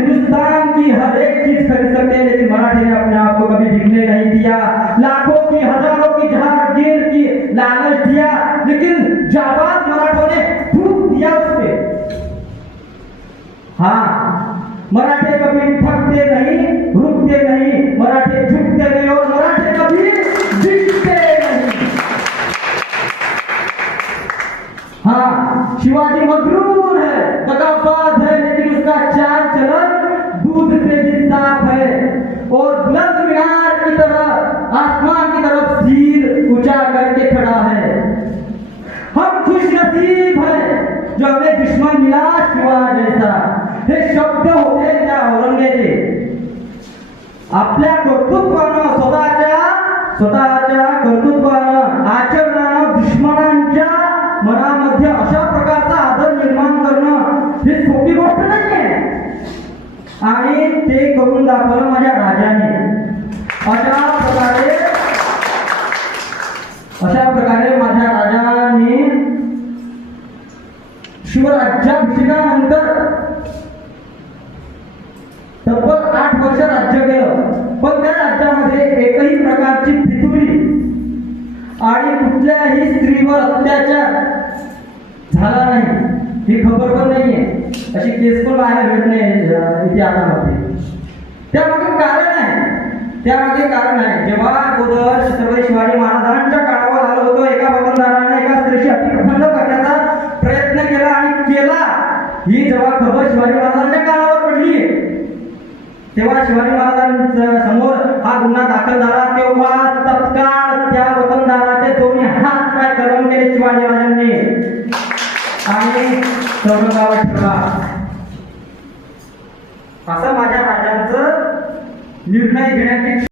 हिंदुस्तान की हर एक चीज खरीद सकते हैं, लेकिन मराठे ने अपने आप को कभी बिकने नहीं दिया। लाखों की हजारों की जहांगीर की लालच दिया, लेकिन जाबाज मराठों ने फूंक दिया उसपे। हाँ, मराठे कभी थकते नहीं, रुकते नहीं, मराठे झुकते नहीं और मराठे कभी बिकते नहीं। हाँ, शिवाजी मगरूर है, दगाबाज है, लेकिन उसका चाल चलन दूध से भी साफ है और बुलंद मीनार की तरह आसमान की तरफ सिर ऊंचा करके खड़ा है। हम खुश नसीब हैं जो हमें दुश्मन मिला शिवा जैसा। हे शब्द होते त्या औरंगजेबाचे आपल्या कर्तृत्वानं स्वतःच्या कर्तृत्वानं आचरणानं दुश्मनांच्या मनामध्ये अशा प्रकारचा आदर निर्माण करणं ही सोपी गोष्ट नाहीये आणि ते करून दाखवलं माझ्या राजाने। अशा प्रकारे माझ्या राजाने शिवराज्याभिषेकानंतर तब्बल 8 वर्ष राज्य केलं, पण त्या राज्यामध्ये एकही प्रकारची फितुरी आणि कुठल्याही स्त्रीवर अत्याचार झाला नाही, ही खबर पण नाहीये। अशी केस पण बाहेर भेटत नाही इतिहासामध्ये। त्यामागे कारण आहे जेव्हा अगोदर छत्रपती शिवाजी महाराजांच्या काळावर झालं होतं, एका वतनदाराने एका स्त्रीशी अतिप्रसंग करण्याचा प्रयत्न केला आणि केला, ही जेव्हा खबर शिवाजी महाराजांच्या काळावर पडली तेव्हा शिवाजी महाराजांच्या समोर हा गुन्हा दाखल झाला। तेव्हा तत्काळ त्या वतनदाराचे दोन्ही हात पाय कलम केले शिवाजी महाराजांनी आणि चौरंगावर ठेवला। असं माझ्या राजांचं निर्णय घेण्याची